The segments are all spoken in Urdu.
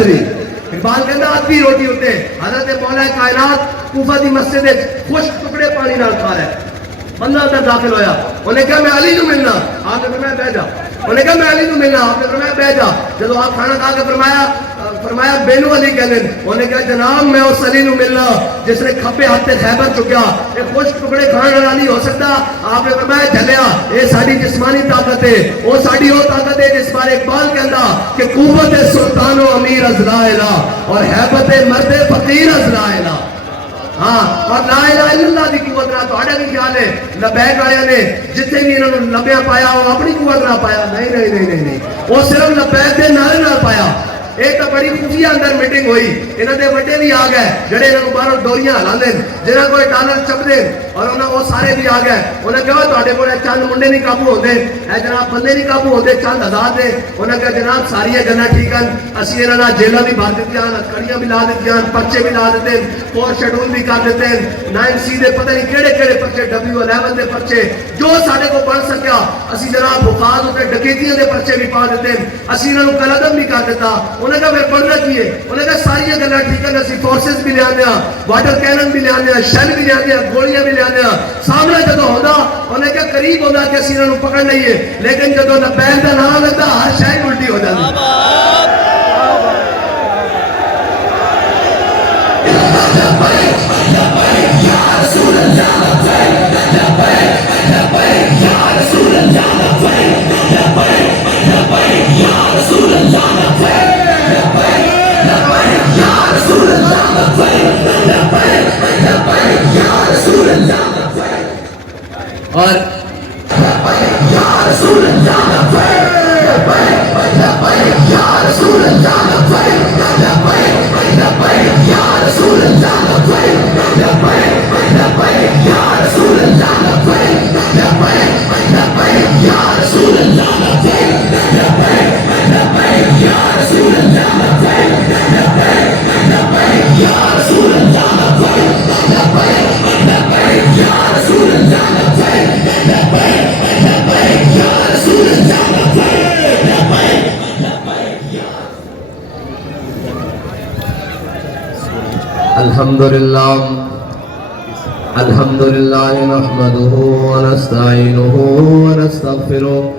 نظری اقبال کہتا آدھی روٹی ہوتے حضرت مولا کائنات کوفہ دی مسجد خشک ٹکڑے پانی نال کھا رہا ہے بندہ اندر داخل ہویا انہیں کہا میں علی نو ملنا آپ نے فرمایا بیٹھ جا انہیں کہا میں علی نو ملنا آپ نے فرمایا بیٹھ جا جب آپ کھانا کھا کے فرمایا بینو علی کہنے انہیں کہا جناب میں اس علی نو ملنا جس نے کھپے ہاتھے خیبر چکیا ایک خشک ٹکڑے کھانے والا نہیں ہو سکتا آپ نے فرمایا جھلیا یہ ساری جسمانی طاقت ہے وہ ساری وہ طاقت ہے جس بارے اقبال کہندا کہ قوت سلطان و امیر ازرائیلا اور حیبت مرد فقیر ازرائیلا ہاں اور لا الہ الا اللہ دی قوت نہ تہاڈا کی خیال ہے لبیک والے نے جتنے بھی انہوں نے لبیا پایا وہ اپنی قوت نہ پایا نہیں وہ صرف لبیک دے نعرے نہ پایا ایک تو بڑی خفیہ اندر میٹنگ ہوئی انہوں نے وڈے بھی آ گئے جڑے انہوں باہر ڈوریاں ہلا دیں جنہاں کوئی ڈالر چپ دیں اور انہوں وہ سارے بھی آ گئے انہوں نے کہا تہاڈے کول چند منڈے نہیں قابو ہوندے اے جناب بندے نہیں قابو ہوندے چند آزاد نے انہوں نے کہا جناب ساری گلاں ٹھیک ہیں اسی انہاں نال جیلاں بھی بھر دتیاں کڑیاں بھی لا دتیاں پرچے بھی لا دتے فور شیڈول بھی کر دیتے 9C دے پتہ نہیں کیڑے پرچے W11 دے پرچے جو ساڈے کو بن سکیا اسی جناب بخاد تے ڈکیتیاں دے پرچے بھی پا دیتے اسی انہاں نوں قلعدم بھی کر دیتا انہوں نے کہا پھر بننا کیے انہوں نے کہا ساری گلاں ٹھیک ہیں اسی فورسز بھی لے آنے واٹر کینن بھی لے آنے شیل بھی لے آنے گولیاں بھی لے آنے سامنے جدو ہوتا انہوں نے کہا قریب ہوتا کہ اسی انہوں پکڑ لئیے لیکن جدو لبیک دا نام لگتا ہر شاید الٹی ہو جاتی یا رسول اللہ یا رسول اللہ یا رسول اللہ اور یا رسول اللہ یا رسول اللہ یا رسول اللہ یا رسول اللہ یا رسول اللہ الحمد لله نحمده ونستعينه ونستغفره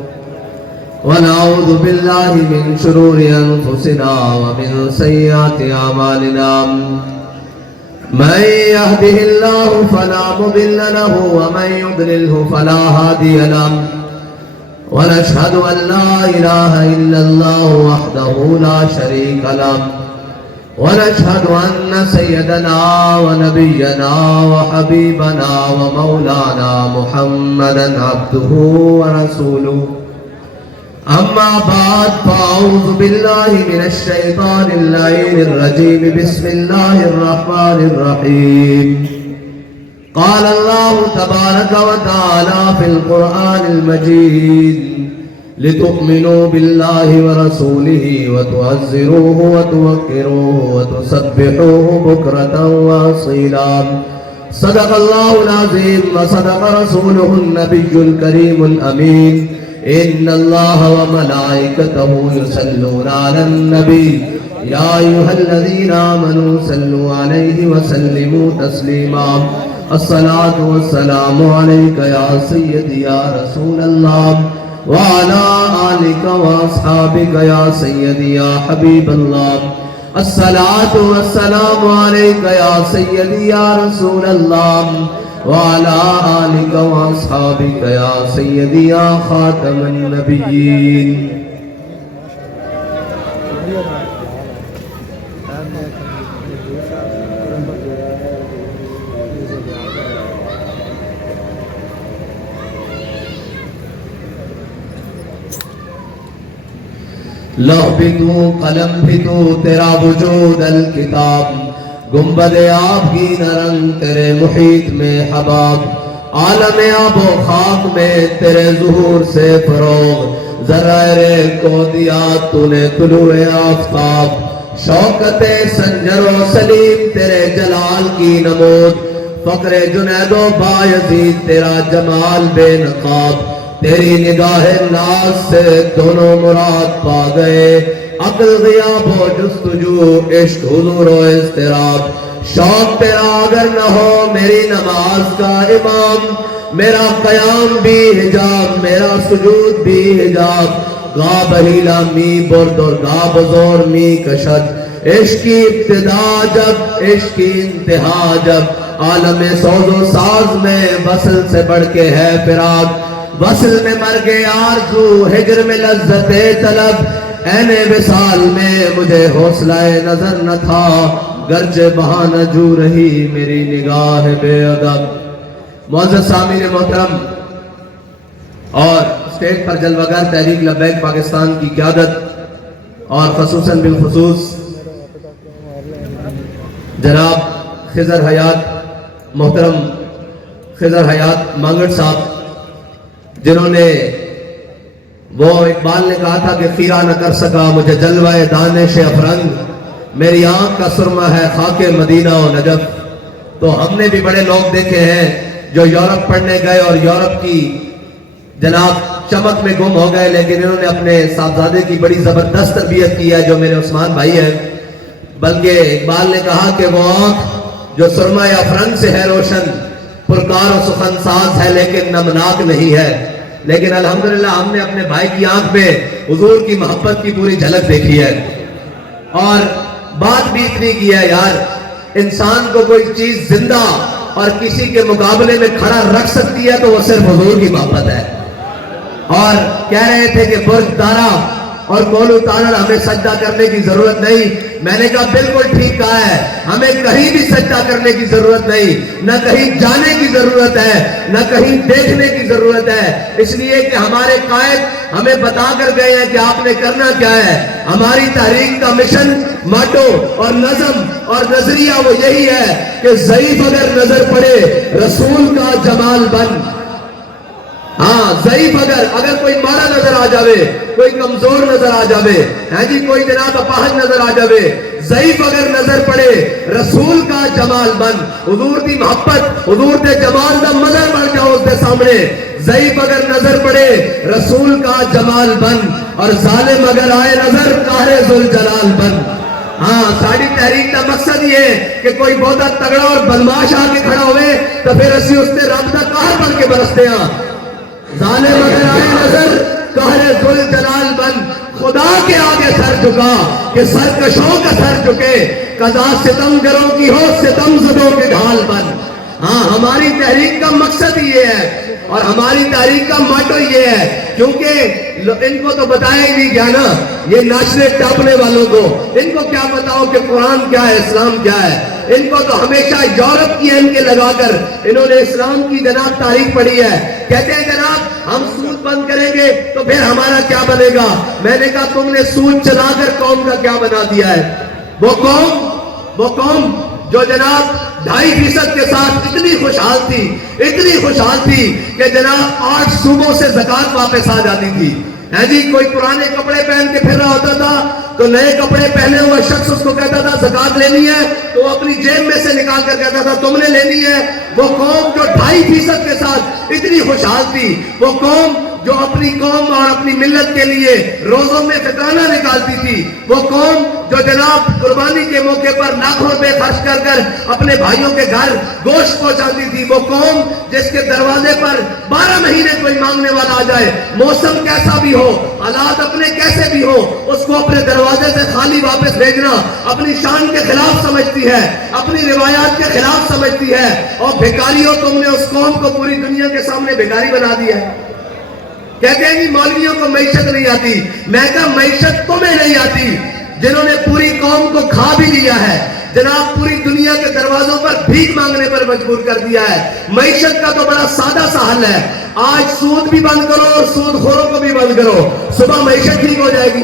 ونعوذ بالله من شرور أنفسنا ومن سيئات أعمالنا من يهده الله فلا مضل له ومن يضلله فلا هادي له ونشهد أن لا إله إلا الله وحده لا شريك له ونشهد أن سيدنا ونبينا وحبيبنا ومولانا محمدا عبده ورسوله أما بعد فأعوذ بالله من الشيطان اللعين الرجيم بسم الله الرحمن الرحيم قال الله تبارك وتعالى في القرآن المجيد لتؤمنوا بالله ورسوله وتعزروه وتوقروه وتسبحوه بكرة وأصيلا صدق الله العظيم وصدق رسوله النبي الكريم الأمين إن الله وملائكته يصلون على النبي يا أيها الذين آمنوا صلوا عليه وسلموا تسليما الصلاة والسلام عليك يا سيدي يا رسول الله وعلى آلك وأصحابك يا سيدي يا حبيب الله الصلاة والسلام عليك يا سيدي يا رسول الله وعلى آلك وأصحابك يا سيدي يا خاتم النبيين لوح بھی تو قلم بھی تو تیرا وجود الکتاب گنبد آب کی نرنگ تیرے محیط میں حباب عالم آب و خاک میں تیرے ظہور سے فروغ ذرائع کو دیا تو نے طلوع آفتاب شوکت سنجر و سلیم تیرے جلال کی نمود فقر جنید و بایزید تیرا جمال بے نقاب تیری نگاہ ناز سے دونوں مراد پا گئے عقل غیاب و جستجو عشق حضور و اضطراب. شوق تیرا اگر نہ ہو میری نماز کا امام, میرا قیام بھی حجاب, میرا سجود بھی حجاب. غاب ہیلا می برد اور غاب زور می کشد. عشق کی ابتدا جب عشق کی انتہا جب, عالم سوز و ساز میں وصل سے بڑھ کے ہے فراق. وصل میں مر گئے آرزو, ہجر میں لذت طلب. این وصال میں مجھے حوصلہ نظر نہ تھا, گرچہ بہانہ جو رہی میری نگاہ بے ادب. معزز سامعین محترم اور اسٹیج پر جلوگر تحریک لبیک پاکستان کی قیادت اور خصوصاً بالخصوص جناب خضر حیات, محترم خضر حیات مانگڑ صاحب, جنہوں نے وہ اقبال نے کہا تھا کہ خیرہ نہ کر سکا مجھے جلوہ دانش افرنگ, میری آنکھ کا سرمہ ہے خاک مدینہ و نجف. تو ہم نے بھی بڑے لوگ دیکھے ہیں جو یورپ پڑھنے گئے اور یورپ کی جناب چمک میں گم ہو گئے, لیکن انہوں نے اپنے صاحبزادے کی بڑی زبردست تربیت کی ہے جو میرے عثمان بھائی ہیں. بلکہ اقبال نے کہا کہ وہ آنکھ جو سرمہ افرنگ سے ہے روشن, پرکار و سخن ساز ہے لیکن نمناک نہیں ہے. لیکن الحمدللہ ہم نے اپنے بھائی کی آنکھ میں حضور کی محبت کی پوری جھلک دیکھی ہے. اور بات بھی اتنی کی ہے یار, انسان کو کوئی چیز زندہ اور کسی کے مقابلے میں کھڑا رکھ سکتی ہے تو وہ صرف حضور کی محبت ہے. اور کہہ رہے تھے کہ برج دارا اور کولو تارڑ ہمیں سجدہ کرنے کی ضرورت نہیں. میں نے کہا بالکل ٹھیک کہا ہے, ہمیں کہیں بھی سجدہ کرنے کی ضرورت نہیں, نہ کہیں جانے کی ضرورت ہے, نہ کہیں دیکھنے کی ضرورت ہے. اس لیے کہ ہمارے قائد ہمیں بتا کر گئے ہیں کہ آپ نے کرنا کیا ہے. ہماری تحریک کا مشن, ماٹو اور نظم اور نظریہ وہ یہی ہے کہ ضعیف اگر نظر پڑے رسول کا جمال بن. ہاں ضعیف اگر کوئی مارا نظر آ جاوے, کوئی کمزور نظر آ جاوے, ہاں جی کوئی جناب اپاہج نظر آ جاوے, ضعیف اگر نظر پڑے رسول کا جمال بن. حضور دی محبت حضور دے جمال دا مظہر بن جاؤ اس دے سامنے. ضعیف اگر نظر پڑے رسول کا جمال بن, اور ظالم اگر آئے نظر قاہر ذوالجلال بن. ہاں ساری تحریک کا مقصد یہ ہے کہ کوئی بہت تگڑا اور بدماش آ کے کھڑا ہوئے تو پھر اسی اس سے رابطہ قہر بن کے برستے ہیں. ظالم اگر آئے نظر قہر ذوالجلال بن. خدا کے آگے سر جھکا کہ سرکشوں کا سر جھکے, قضا ستم گروں کی ہو ستم زدوں کے ڈھال بن. ہاں ہماری تحریک کا مقصد یہ ہے اور ہماری تحریک کا ماٹو یہ ہے, کیونکہ ان کو تو بتایا ہی نہیں گیا نا, یہ ناچنے ٹاپنے والوں کو ان کو کیا بتاؤ کہ قرآن کیا ہے, اسلام کیا ہے. ان کو تو ہمیشہ یورپ کی این کے لگا کر انہوں نے اسلام کی جناب تاریخ پڑھی ہے. کہتے ہیں جناب ہم سود بند کریں گے تو پھر ہمارا کیا بنے گا. میں نے کہا تم نے سود چلا کر قوم کا کیا بنا دیا ہے. وہ قوم جو جناب 2.5% کے ساتھ اتنی خوشحال تھی کہ جناب 8 صوبوں سے زکوٰۃ واپس آ جاتی تھی. ہے جی کوئی پرانے کپڑے پہن کے پھر رہا ہوتا تھا تو نئے کپڑے پہنے ہوا شخص اس کو کہتا تھا زکوٰۃ لینی ہے, تو وہ اپنی جیب میں سے نکال کر کہتا تھا تم نے لینی ہے. وہ قوم جو 2.5% کے ساتھ اتنی خوشحال تھی, وہ قوم جو اپنی قوم اور اپنی ملت کے لیے روزوں میں فطرانہ نکالتی تھی, وہ قوم جو جناب قربانی کے موقع پر لاکھوں روپے خرچ کر کر اپنے بھائیوں کے گھر گوشت پہنچاتی تھی, وہ قوم جس کے دروازے پر 12 مہینے کوئی مانگنے والا آ جائے, موسم کیسا بھی ہو, حالات اپنے کیسے بھی ہو, اس کو اپنے دروازے سے خالی واپس بھیجنا اپنی شان کے خلاف سمجھتی ہے, اپنی روایات کے خلاف سمجھتی ہے. اور بھیکاریوں تم نے اس قوم کو پوری دنیا کے سامنے بھیکاری بنا دیا ہے. کہتے ہیں کہ مولویوں کو معیشت نہیں آتی. میں کہا معیشت تمہیں نہیں آتی جنہوں نے پوری قوم کو کھا بھی لیا ہے, جناب پوری دنیا کے دروازوں پر بھیک مانگنے پر مجبور کر دیا ہے. معیشت کا تو بڑا سادہ سا حل ہے, آج سود بھی بند کرو اور سود خوروں کو بھی بند کرو, صبح معیشت ٹھیک ہو جائے گی.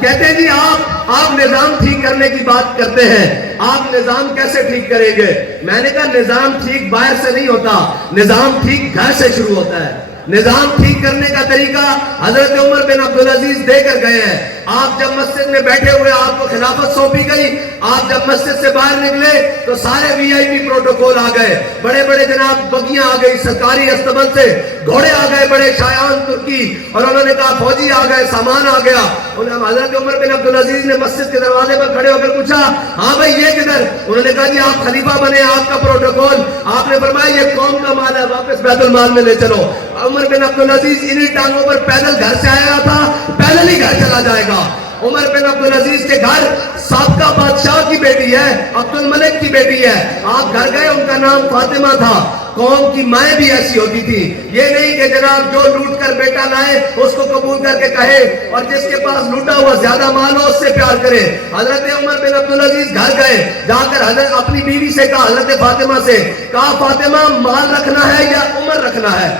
کہتے ہیں جی آپ نظام ٹھیک کرنے کی بات کرتے ہیں, آپ نظام کیسے ٹھیک کریں گے. میں نے کہا نظام ٹھیک باہر سے نہیں ہوتا, نظام ٹھیک گھر سے شروع ہوتا ہے. نظام ٹھیک کرنے کا طریقہ حضرت عمر بن عبدالعزیز دے کر گئے ہیں. آپ جب مسجد میں بیٹھے ہوئے آپ کو خلافت سونپی گئی, آپ جب مسجد سے باہر نکلے تو سارے وی آئی پی پروٹوکول آ گئے, بڑے بڑے جناب بگیاں آ گئی سرکاری استبل سے, گھوڑے آ گئے بڑے شایان ترکی, اور انہوں نے کہا فوجی آ گئے, سامان آ گیا. حضرت عمر بن عبدالعزیز نے مسجد کے دروازے پر کھڑے ہو کر پوچھا ہاں بھائی یہ کدھر؟ انہوں نے کہا جی آپ خلیفہ بنے, آپ کا پروٹوکول. آپ نے فرمایا یہ قوم کا مال ہے, واپس بیت المال میں لے چلو. عمر بن عبدالعزیز انہی ٹانگوں پر پیدل گھر سے آیا تھا, پیدل ہی گھر چلا جائے گا. عمر بن عبدالعزیز کے گھر سابقہ بادشاہ کی بیٹی ہے, عبد الملک کی بیٹی ہے. آپ گھر گئے, ان کا نام فاطمہ تھا. قوم کی مائیں بھی ایسی ہوتی تھی, یہ نہیں کہ جناب جو لوٹ کر بیٹا لائے اس کو قبول کر کے کہے, اور جس کے پاس لوٹا ہوا زیادہ مال ہو اس سے پیار کرے. حضرت عمر بن عبدالعزیز گھر گئے, جا کر حضرت اپنی بیوی سے کہا, حضرت فاطمہ سے کہا فاطمہ مال رکھنا ہے یا عمر رکھنا ہے؟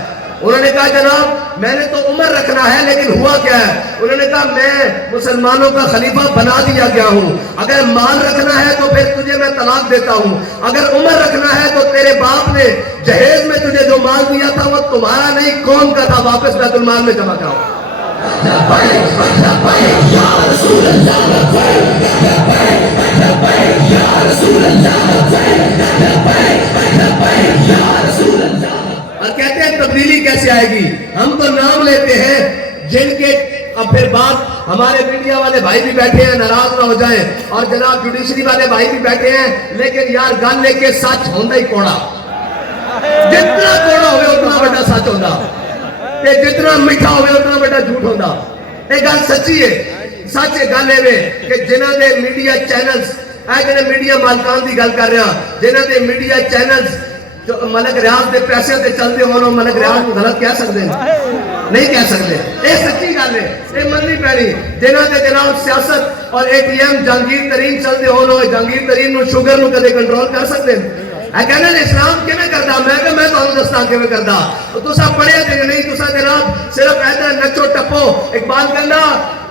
انہوں نے کہا جناب میں نے تو عمر رکھنا ہے, لیکن ہوا کیا ہے؟ انہوں نے کہا میں مسلمانوں کا خلیفہ بنا دیا گیا ہوں, اگر مال رکھنا ہے تو پھر تجھے میں طلاق دیتا ہوں, اگر عمر رکھنا ہے تو تیرے باپ نے جہیز میں تجھے جو مال دیا تھا وہ تمہارا نہیں قوم کا تھا, واپس بیت المال میں جمع کرو. اور کہتے ہیں تبدیلی کیسے آئے گی؟ ہم تو نام لیتے ہیں جن کے, اب پھر بات ہمارے میڈیا والے بھائی بھی بیٹھے ہیں, ناراض نہ ہو جائیں, اور جناب جوڈیشری والے بھائی بھی بیٹھے ہیں, لیکن یار گل لے کے سچ ہوندا ہی کوڑا, جتنا کوڑا ہوئے اتنا بڑا سچ ہوندا, تے جتنا میٹھا ہوئے اتنا بڑا جھوٹ ہوندا. یہ گل سچی ہے, سچ گل ہے کہ جنہاں دے میڈیا چینلز, اے جڑے میڈیا مالکان دی گل کر رہا, جنہاں دے میڈیا چینلز جو ملک ریاض دے پیسے تے چلتے ہونو, ملک ریاض کو غلط کہہ سکتے ہیں؟ نہیں کہہ سکتے. یہ سچی گل ہے, یہ مننی پینی. جنہاں دے جناب سیاست اور اے ٹی ایم جہانگیر ترین چلتے ہونو, جہانگیر ترین نو شوگر نو کدے کنٹرول کر سکتے ہیں؟ اے کہنا اسلام کیویں کردا, میں کہ میں تانوں دستا کیویں کردا. تساں پڑھیا تے نہیں, تساں جناب صرف ادھر نچو ٹپو. اقبال کہندا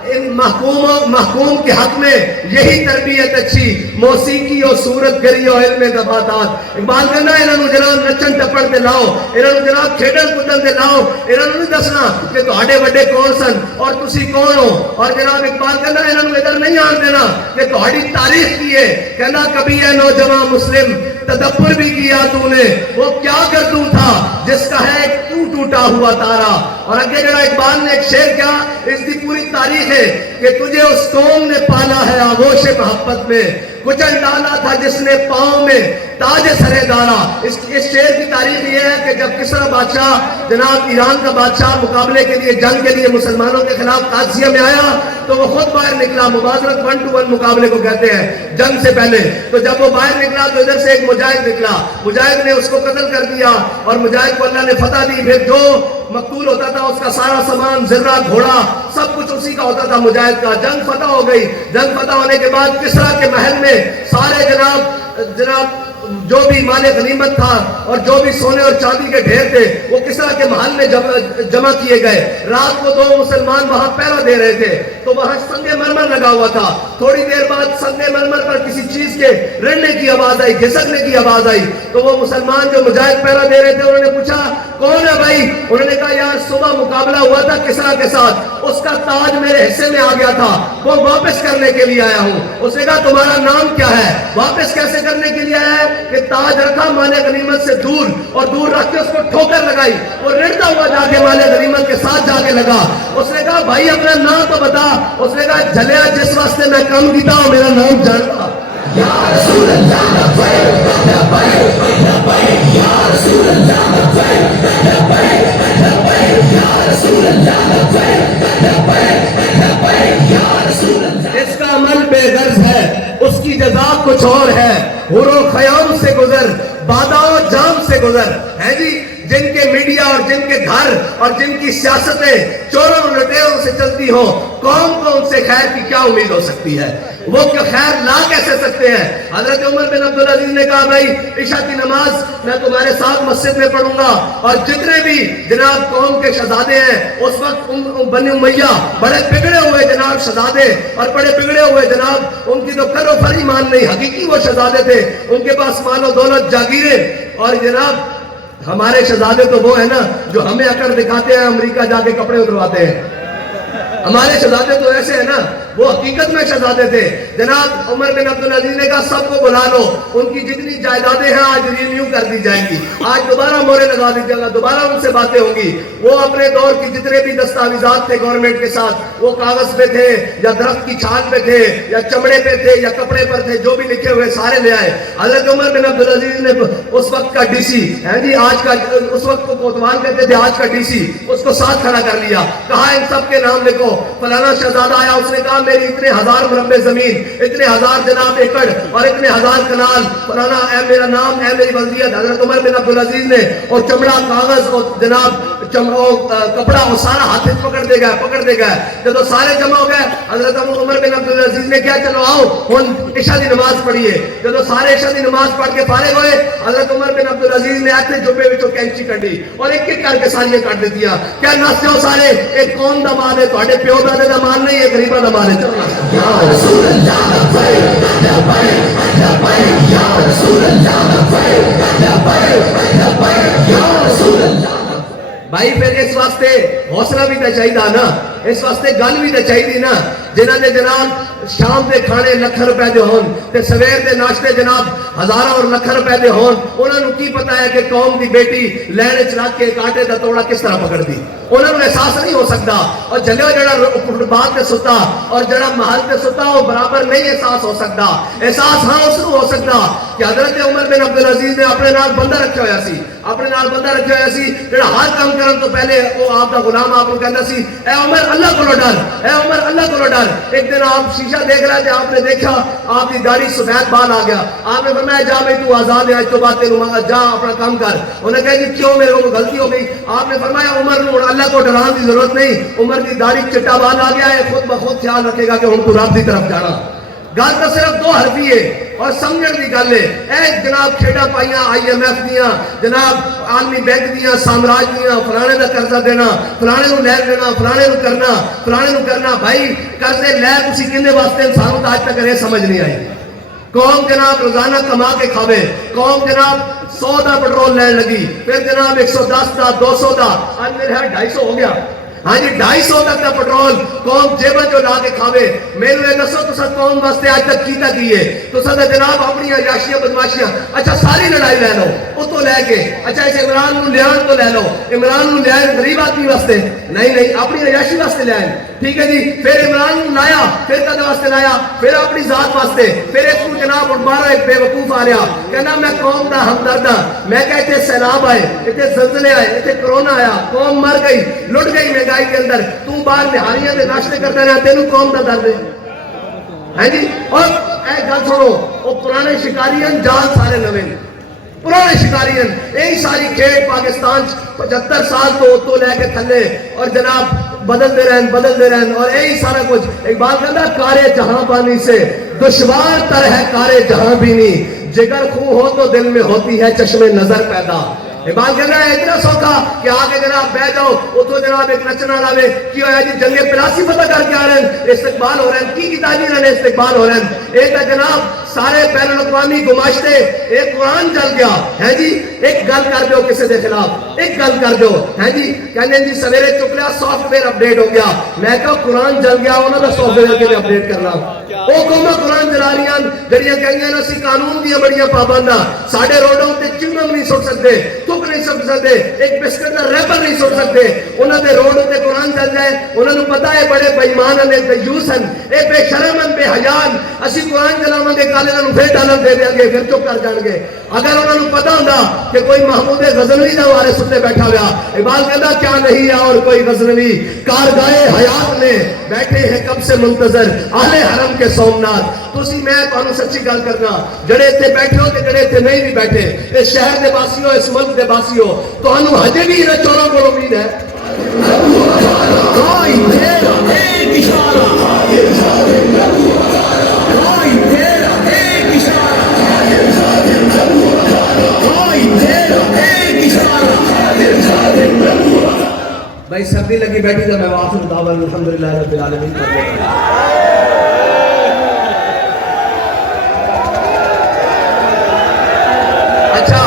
ان محکوم کے حق میں یہی تربیت اچھی, موسیقی اور صورت گری اور علم دفاتات. اقبال کہنا انہوں جناب نچن ٹپن تے لاؤ, انہوں جناب کھیڈن کودن تے لاؤ, انہوں نہیں دسنا کہ تہاڈے وڈے کون سن اور تسی کون ہو. اور جناب اقبال کہنا انہوں ادھر نہیں آن دینا کہ تہاڈی تاریخ کی ہے. کہنا کبھی ہے نوجوان مسلم تدبر بھی کیا تو نے, وہ کیا کرتو تھا جس کا ہے تو ٹوٹا ہوا تارا. اور اگے جڑا اقبال نے ایک شعر کیا, اس کی پوری تاریخ ہے کہ تجھے اس قوم نے پالا ہے آغوش محبت میں, کچل ڈالا تھا جس نے پاؤں میں تاج سرے دارا. اس شعر کی تاریخ یہ ہے کہ جب کسرا بادشاہ جناب ایران کا بادشاہ مقابلے کے لیے جنگ کے لیے مسلمانوں کے خلاف قادسیہ میں آیا تو وہ خود باہر نکلا, مبارزت 1-to-1 مقابلے کو کہتے ہیں جنگ سے پہلے. تو جب وہ باہر نکلا تو ادھر سے ایک مجاہد نکلا, مجاہد نے اس کو قتل کر دیا اور مجاہد کو اللہ نے فتح دی. پھر جو مقتول ہوتا تھا اس کا سارا سامان, زرہ, گھوڑا, سب کچھ اسی کا ہوتا تھا مجاہد کا. جنگ فتح ہو گئی. جنگ فتح ہونے کے بعد کسرا کے محل میں سارے جناب جو بھی مال غنیمت تھا اور جو بھی سونے اور چاندی کے ڈھیر تھے وہ کسرا کے محل میں جمع کیے گئے. رات کو 2 مسلمان وہاں پہرا دے رہے تھے تو وہاں سنگ مرمر لگا ہوا تھا. تھوڑی دیر بعد سنگ مرمر پر کسی چیز کے رڑنے کی آواز آئی, گھسکنے کی آواز آئی. تو وہ مسلمان جو مجاہد پہرا دے رہے تھے انہوں نے پوچھا کون ہے بھائی؟ انہوں نے کہا یار صبح مقابلہ ہوا تھا کسرا کے ساتھ, اس کا تاج میرے حصے میں آ گیا تھا, وہ واپس کرنے کے لیے آیا ہوں. اس نے کہا تمہارا نام کیا ہے؟ واپس کیسے کرنے کے لیے آیا ہے کہ تاج رکھا مال غنیمت سے دور, اور دور رکھ کے اس کو ٹھوکر لگائی, اور رڑتا ہوا جا کے مال غنیمت کے ساتھ جا کے لگا. اس نے کہا بھائی اپنا نام تو بتا. اس نے کہا جھلیا جس واسطے میں کام کیتا ہوں میرا نام جانتا. یا رسول اللہ لبیک لبیک لبیک یا رسول اللہ لبیک لبیک لبیک یا رسول اللہ لبیک لبیک لبیک یا رسول اللہ. اس کا عمل بے غرض ہے, اس کی جزا کچھ اور ہے. حور و خیام سے گزر, بادہ و جام سے گزر. ہے جی جن کے میڈیا اور جن کے گھر اور جن کی سیاستیں چوروں اور لٹیروں سے چلتی ہوں, قوم کو ان سے خیر کی کیا امید ہو سکتی ہے؟ وہ خیر لا کیسے سکتے ہیں؟ حضرت عمر بن عبدالعزیز نے کہا بھائی عشاء کی نماز میں تمہارے ساتھ مسجد میں پڑھوں گا, اور جتنے بھی جناب قوم کے شہزادے ہیں اس وقت بنی امیہ بڑے بگڑے ہوئے جناب شہزادے اور بڑے بگڑے ہوئے جناب, ان کی تو کر و فر ایمان نہیں, حقیقی وہ شہزادے تھے, ان کے پاس مال و دولت جاگیریں. اور جناب ہمارے شہزادے تو وہ ہیں نا جو ہمیں اکڑ دکھاتے ہیں, امریکہ جا کے کپڑے اترواتے ہیں. ہمارے شہزادے تو ایسے ہیں نا وہ حقیقت میں شہزادے تھے. جناب عمر بن عبد العزیز نے کہا سب کو بلا لو, ان کی جتنی جائیدادیں ہیں آج رینیو کر دی جائیں گی, آج دوبارہ مورے لگا دی جائے گا, دوبارہ ان سے باتیں ہوں گی. وہ اپنے دور کی جتنے بھی دستاویزات تھے گورنمنٹ کے ساتھ, وہ کاغذ پہ تھے یا درخت کی چھال پہ تھے یا چمڑے پہ تھے یا کپڑے پر تھے, جو بھی لکھے ہوئے سارے لے آئے. حضرت عمر بن عبد العزیز نے اس وقت کا ڈی سی ہے جی, آج کا اس وقت کو کوتوال کہتے تھے, آج کا ڈی سی, اس کو ساتھ کھڑا کر لیا. کہا ان سب کے نام لکھو. فلانا شہزادہ آیا, اس نے کہا میری اتنے ہزار مربع زمین, اتنے ہزار جناب ایکڑ اور اتنے ہزار کنال, فلانا اے میرا نام, اے میری ولدیت. حضرت عمر بن عبد العزیز نے اور چمڑا کاغذ اور جناب کپڑا وہ سارا ہاتھ پکڑ دے گئے. جب سارے جمع ہو گئے, حضرت عمر بن عبد العزیز نے کیا, چلو آؤ ہن عشاء دی نماز پڑھیے. جب سارے عشاء دی نماز پڑھ کے فارغ ہوئے, حضرت عمر بن عبد العزیز نے اپنے جبے وچوں کینچی کڈی اور ایک ایک کر کے ساریاں کٹ دتیاں. کیا نس جاؤ سارے, ایک قوم دا مال ہے, تواڈے پیو دادے دا مال نہیں ہے, غریباں دا مال ہے. چلو یا رسول اللہ لبیک لبیک لبیک یا رسول اللہ لبیک لبیک لبیک یا رسول اللہ. بھائی پھر اس واسطے حوصلہ بھی تو چاہیے نا, اس واسطے گل بھی تو چاہیے نا. جنہاں نے جناب شام دے کھانے لکھ روپے دے ہون تے سویر دے ناشتے جناب ہزاراں اور لکھ روپے دے ہون, انہاں نوں کی پتہ ہے کہ قوم دی بیٹی لین وچ رکھ کے کاٹے دا توڑا کس طرح پکڑ دی. انہاں نوں احساس نہیں ہو سکتا. اور جلے جڑا فٹ پاتھ تے ستا اور جڑا محل تے ستا وہ برابر نہیں احساس ہو سکتا. احساس ہاں اس نوں ہو سکتا کہ حضرت عمر بن عبد العزیز نے اپنے نال بندہ رکھیا ہویا سی, اپنے نال بندہ رکھیا ہویا سی جڑا ہر کام کرن تو پہلے وہ آپ دا غلام آپ کو کہندا سی, اے عمر اللہ کو ڈر, اے عمر اللہ کو ڈر. ایک دن آپ شیشہ دیکھ رہے تھے, آپ نے دیکھا آپ کی داڑھی سفید بال آ گیا. آپ نے فرمایا جا بھائی تو آزاد ہے, آج تو بات تینوں مانگا, جا اپنا کام کر. انہوں نے کہا جی کیوں, میرے کو غلطی ہو گئی. آپ نے فرمایا عمر نوں اللہ کو ڈران کی ضرورت نہیں, عمر کی داڑھی چٹا بال آ گیا ہے, خود بخود خیال رکھے گا کہ ہن تو رب دی طرف جانا. گل تو صرف دو حرفی ہے اور سمجھن دی گل ہے. اے جناب کھیڈا پائیاں IMF دیاں, جناب عالمی بینک دیاں, سامراج دیاں, فلانے دا قرضہ دینا, فلانے نوں لے لینا, فلانے نوں کرنا, فلانے نوں کرنا. بھائی قرضے لے تسی کنے واسطے, انسانوں تے اج تک یہ سمجھ نہیں آئی. قوم جناب روزانہ کما کے کھاوے, قوم جناب 100 دا پٹرول لین لگی, پھر جناب 110 دا, 200 دا, آج میرے ہاں 250 ہو گیا. ہاں جی 250 تک کا پٹرول قوم جیبا جو لا کے کھاوے. میرے دسو تو سب قوم واسطے آج تک کیتا کیے تو سب جناب اپنی عیاشیاں بدماشیاں. اچھا ساری لڑائی لے لو اس تو لے کے, اچھا اس عمران نوں لیان تو لے لو, عمران نوں لے غریب آدمی واسطے نہیں, اپنی عیاشی واسطے لے آئے. ٹھیک ہے جی, پھر عمران نوں لایا, پھر کدے واسطے لایا, پھر اپنی ذات واسطے. پھر ایک کو جناب دوبارہ ایک بے وقوف آ رہا, کہنا میں قوم دا ہمدرد ہاں, میں کہ اتنے سیلاب آئے, اتنے زلزلے آئے, اتنے کرونا آیا, قوم مر گئی, لٹ گئی مہنگائی کے اندر, تو باہر نہاریاں دے ناشتے کرتا رہا, تینوں قوم دا درد ہے جی. اور اے گل سنو, وہ پرانے شکاریاں جال سارے نویں, پرانے شکاریاں یہی ساری کھیل پاکستان 75 سال تو لے کے تھلے اور جناب بدلتے رہن اور یہی سارا کچھ. اقبال کہتا کارے جہاں بانی سے دشوار تر ہے کارے جہاں بینی, جگر خون ہو تو دل میں ہوتی ہے چشم نظر پیدا. اقبال کہہ رہا ہے اتنا سوکھا کہ آگے جناب بہ جاؤ, اتو جناب ایک نچنا لاوے کی ہویا جی جنگ پلاسی پتہ کر کے آ رہے ہیں, استقبال ہو رہے ہیں, کی تاجی رہے استقبال ہو رہے ہیں. ایک جناب سارے بین الاقوامی گماشتے, ایک قرآن جل گیا ہے جی, ایک گل کر دو کسی دے خلاف, ایک گل کر دو ہے جی, کہنے جی سویرے چک لیا سافٹ ویئر اپڈیٹ ہو گیا. میں کہا قرآن جل گیا, انہوں نے سافٹ ویئر کے لیے اپڈیٹ کرنا. وہ قوماں قرآن جلا رہی ہیں جڑیاں کہیں نا اسی قانون دیا بڑیاں پابند ہاں, ساڈے روڈوں تے چنگم نہیں سٹ سکتے, تک نہیں سٹ سکتے, ایک بسکٹ کا ریپر نہیں سٹ سکتے. انہوں نے روڈ تے قرآن چل جائے, انہوں نے پتا ہے بڑے بےمان ہیں, دیوس ہیں, اے بے شرم ہیں, بے حیان, اسی قرآن جلاواں گے کالے انہوں پھر ڈالر دے دیں گے, پھر چپ کر جان گے. اگر انہوں نے پتا ہوتا کہ کوئی محمود غزنوی دا ہمارے ستے بیٹھا ہوا, اقبال کہتا کیا نہیں ہے اور کوئی غزنوی, کارگاہ حیات میں بیٹھے ہیں کب سے منتظر اہل حرم کے سومنات. تسی میں تانوں سچی گل کرنا, جڑے اتنے بیٹھے ہو تے جڑے اتنے نہیں بھی بیٹھے, اس شہر دے واسیو, اس ملک دے واسیو, تانوں ہجے بھی انہاں چوراں کول امید ہے. کوئی تیرا ایک اشارہ, کوئی تیرا ایک اشارہ, کوئی تیرا ایک اشارہ. بھائی سردی لگی بیٹھی تھا, میں واپس بتاؤں الحمدللہ رب العالمین کر دیا. اچھا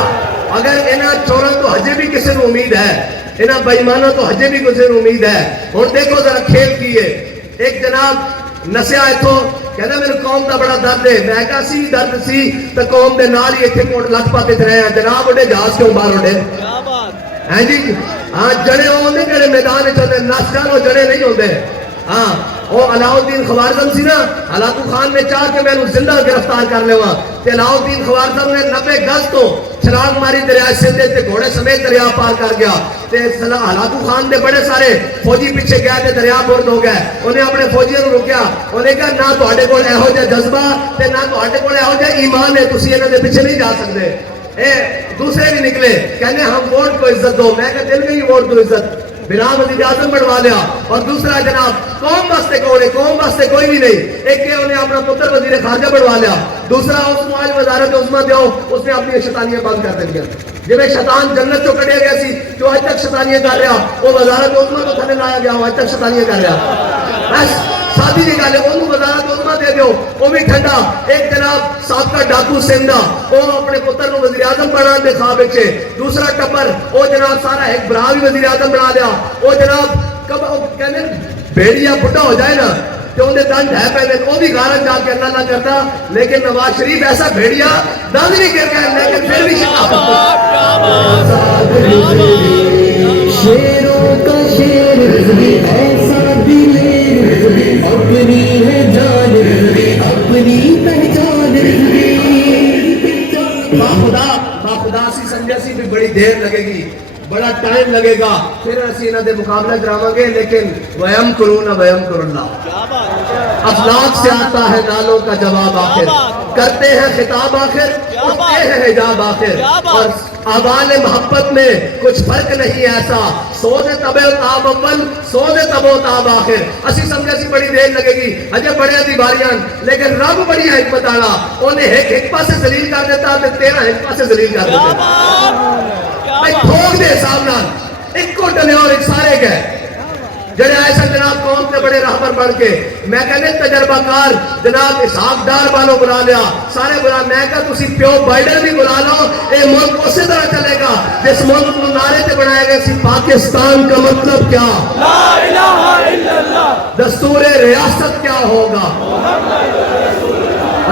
اگر انہاں چوراں تو ہجے بھی کسی کو امید ہے, انہاں بےمانوں تو ہجے بھی کسی کو امید ہے. اور دیکھو ذرا کھیل کی ہے, ایک جناب نسیا اتوں کہنا میرے قوم کا بڑا درد ہے. میں کہا سی درد سی تو قوم کے نال ہی اتنے کوٹ لکھ پاتے رہے ہیں. جناب اڈے جہاز کیوں باہر اڈے ہیں جی. ہاں جڑے ہوتے جڑے میدان چلتے نس جان وہ جڑے نہیں ہوتے. ہاں وہ علاؤالدین خوارزم سی نا, ہلاکو خان نے چاہ کے میں زندہ گرفتار کر لوا. علاؤالدین خوارزم نے 90 گز تو چھلانگ ماری دریا سندھ تے گھوڑے سمیت دریا پار کر گیا. ہلاکو خان نے بڑے سارے فوجی پیچھے گیا تے دریا برد ہو گئے. انہیں اپنے فوجیوں کو روکیا. انہیں کہا نہ تہاڈے کول ایہو جہا جذبہ تے نہ تہاڈے کول ایہو جہا ایمان ہے, تسی انہاں دے پیچھے نہیں جا سکتے. دوسرے بھی نکلے کہنے ہم ووٹ کو عزت دو. میں کہا دل گئی ووٹ کو عزت, بنا وزیر اعظم بنوا لیا. اور دوسرا جناب قوم واسطے کون ہے, قوم واسطے کوئی بھی نہیں. ایک کہ انہیں اپنا پتر وزیر خارجہ بنوا لیا. دوسرا اس کو آج وزارت عظمیٰ دیو, اس نے اپنی شیطانیاں بند کر دیا. جب شیطان جنت چو کٹیا گیا سی جو آج تک شیطانیاں کر رہا, وہ وزارت عظمیٰ تو تھلے لایا گیا, وہ آج تک شیطانیاں کر رہا. بس سادی جی گل ہے, انہوں وزارت عظمیٰ دے دیو, وہ بھی ٹھنڈا. ایک جناب سابقہ ڈاکو سندھا, وہ اپنے پتر کو وزیر اعظم بنانے دے خواب وچ. دوسرا ٹبر وہ جناب سارا ایک برا بھی وزیر اعظم بنا دیا. وہ جناب کب کہنے بھیڑیا بڈھا ہو جائے نا تو انہیں دند ہے پہلے, وہ بھی غارت جا کے اللہ نہ کرتا. لیکن نواز شریف ایسا بھیڑیا دند نہیں گر گیا, لیکن پھر بھی شیروں کا شیر ایسا دل اپنی ہے جان اپنی پہچان. باخدا سی سمجھا سی بھی بڑی دیر لگے گی, بڑا ٹائم لگے گا, پھر اسی انہاں دے مقابلہ کراواں گے. لیکن وَيَمْكُرُونَ وَيَمْكُرُ اللَّهُ, افلاک سے آتا ہے نالوں کا جواب آخر, کرتے ہیں خطاب آخر, اٹھتے ہیں حجاب آخر. اور آوان محبت میں کچھ فرق نہیں ایسا, سوز تبے تاب اول سوز تبو تاب آخر. اسی سمجھا سی بڑی دیر لگے گی, اجے بڑے دی باریاں, لیکن رب بڑی حکمت والا, انہیں ایک پاسے ذلیل کر دیتا تے تیرا ایک پاسے ذلیل کر دیتا. میں ٹھوک دے حساب نال ایک کو ڈلے اور ایک سارے گئے جڑے ایسا جناب قوم کے بڑے راہبر بن کے. میں کہنے تجربہ کار جناب اسحاق ڈار والوں بلا لیا, سارے بلا. میں کہا تسی پیو بائیڈن بھی بلا لو, اے ملک اسی طرح چلے گا جس ملک کو نعرے تے بنایا گیا سی پاکستان کا مطلب کیا, لا الہ الا اللہ, دستور ریاست کیا ہوگا.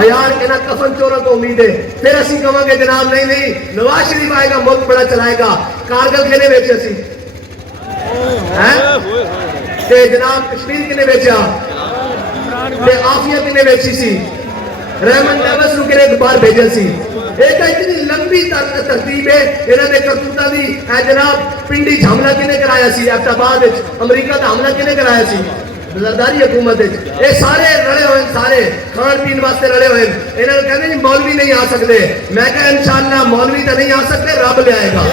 یار کہ نا کفن چوروں کو امید ہے. پھر اسی کہاں گے جناب نہیں نہیں نواز شریف آئے گا ملک بڑا چلائے گا. کارگل کنے بیچے سی تے جناب کشمیر کنے بیچا تے آفیہ کنے بیچی سی, رحمن نیوز رو کنے ایک بار بھیجا سی. ایک اتنی لمبی ترتیب ہے انہوں نے کرتوتا دی. اے جناب پنڈی حملہ کنے کرایا سی, ایبٹ آباد امریکہ دا حملہ کنے کرایا سی, بزرداری حکومت. یہ سارے رڑے ہوئے, سارے کھان پین واسطے رڑے ہوئے. انہوں نے کہتے ہیں مولوی نہیں آ سکتے. میں کہا انشاءاللہ مولوی تو نہیں آ سکتے, رب لے آئے گا.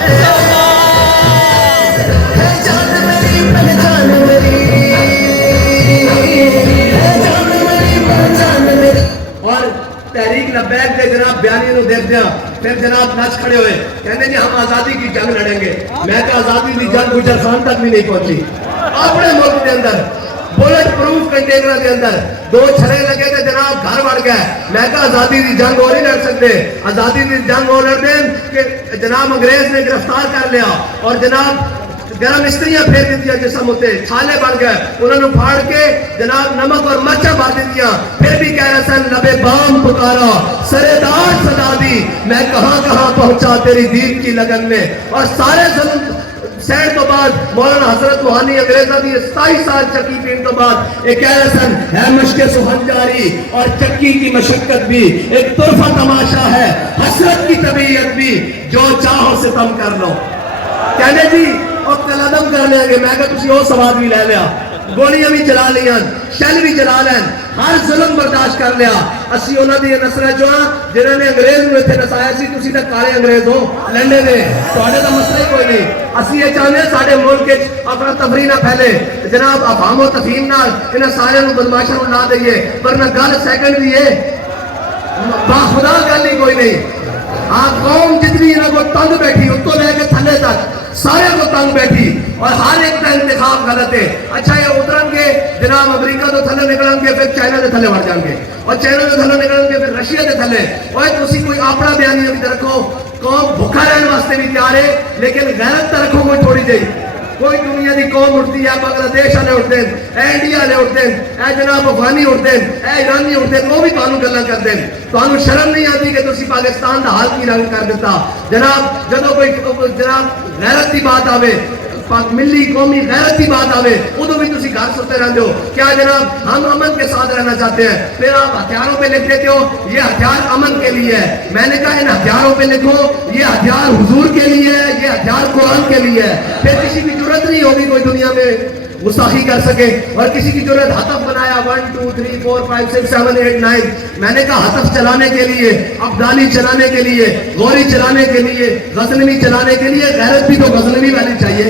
اور تحریک لبیک دے جناب بیانی نو دیکھ دیا, پھر جناب نچ کھڑے ہوئے کہنے جی ہم آزادی کی جنگ لڑیں گے. میں کہا آزادی کی جنگ گجر خان تک بھی نہیں پہنچی. اپنے ملک کے اندر بولٹ پروف کنٹینر کے اندر 2 چھرے لگے تھے جناب گھر بڑھ گئے. میں کہا آزادی کی جنگ اور نہیں لڑ سکتے. آزادی کی جنگ اور لڑ دیں کہ جناب انگریز نے گرفتار کر لیا اور جناب گرم استریاں پھیر دیتیا جسم ہوتے, چھالے بڑھ گئے, انہوں نے پھاڑ کے جناب نمک اور مرچہ بھر دیتیا. پھر بھی کہہ رہا سن لبے بام پکارا سرے دار صدا دی, میں کہاں کہاں پہنچا تیری دین کی لگن میں. اور سارے ظلم سینڈ تو بعد مولانا حضرت روحانی انگریزہ دی 27 سال چکی پین تو بعد ایک کہہ رہا سن ہے مشق سخن جاری اور چکی کی مشقت بھی ایک طرفہ تماشا ہے, حسرت کی طبیعت بھی جو چاہو ستم کر لو. کہنے جی اور قلعدم کر لیں گے. میں کہا تسی وہ سواد بھی لے لیا, گولیاں بھی چلا لیا, شل بھی چلا لیں, ہر ظلم برداشت کر لیا. اسی انہوں نے یہ نسلیں جو ہیں جنہوں نے انگریز میں تھے نسایا سی, تسی تک کالے انگریز ہو لنڈے دے توڑے دا مسئلہ ہی کوئی نہیں. اسی یہ چاہنے ہیں ساڑھے ملک کے اپنا تفریح نہ پھیلے, جناب افہام و تفہیم نہ انہیں سارے نو بدماشوں نہ دئیے, ورنہ گل سیکنڈ دیئے باخدا گل ہی کوئی نہیں. آپ قوم جتنی انہوں کو تنگ بیٹھی ان کو لے کے تھلے تک سارے کو تنگ بیٹھی اور ہر ایک کا انتخاب غلط ہے. اچھا یہ اترن گے جناب امریکہ تو تھلے نکلن گے, پھر چائنا کے تھلے بڑھ جائیں گے, اور چائنا کے تھلے نکلن گے, پھر رشیا کے تھلے. اور تسی کوئی اپنا بیانی ابھی رکھو, قوم بھوکا رہنے واسطے بھی تیار ہے, لیکن غیرت تو رکھو کوئی تھوڑی جی. کوئی دنیا دی قوم اٹھتی ہے, بنگلہ دیش والے اٹھتے ہیں, اے انڈیا والے اٹھتے ہیں, اے جناب افغانی اٹھتے ہیں, اے ایرانی اٹھتے ہیں, وہ بھی تانوں گلاں کرتے ہیں. تانوں شرم نہیں آتی کہ تسی پاکستان دا حال کی رنگ کر دیتا. جناب جدو کوئی جناب غیرت دی بات آوے, ملی قومی غیرت کی بات آوے, ادو بھی تسی گھر سوتے رہتے ہو. کیا جناب ہم امن کے ساتھ رہنا چاہتے ہیں, پھر آپ ہتھیاروں پہ لکھ دیتے ہو یہ ہتھیار امن کے لیے ہے. میں نے کہا ان ہتھیاروں پہ لکھو یہ ہتھیار حضور کے لیے ہے, یہ ہتھیار قرآن کے لیے ہے. پھر کسی کی ضرورت نہیں ہوگی کوئی دنیا میں گستاخی کر سکے. اور کسی کی ضرورت ہتف بنایا 1 2 3 4 5 6 7 8 9, میں نے کہا ہتف چلانے کے لیے, ابدالی چلانے کے لیے, غوری چلانے کے لیے, غزنوی چلانے کے لیے غیرت بھی تو غزنوی والی چاہیے.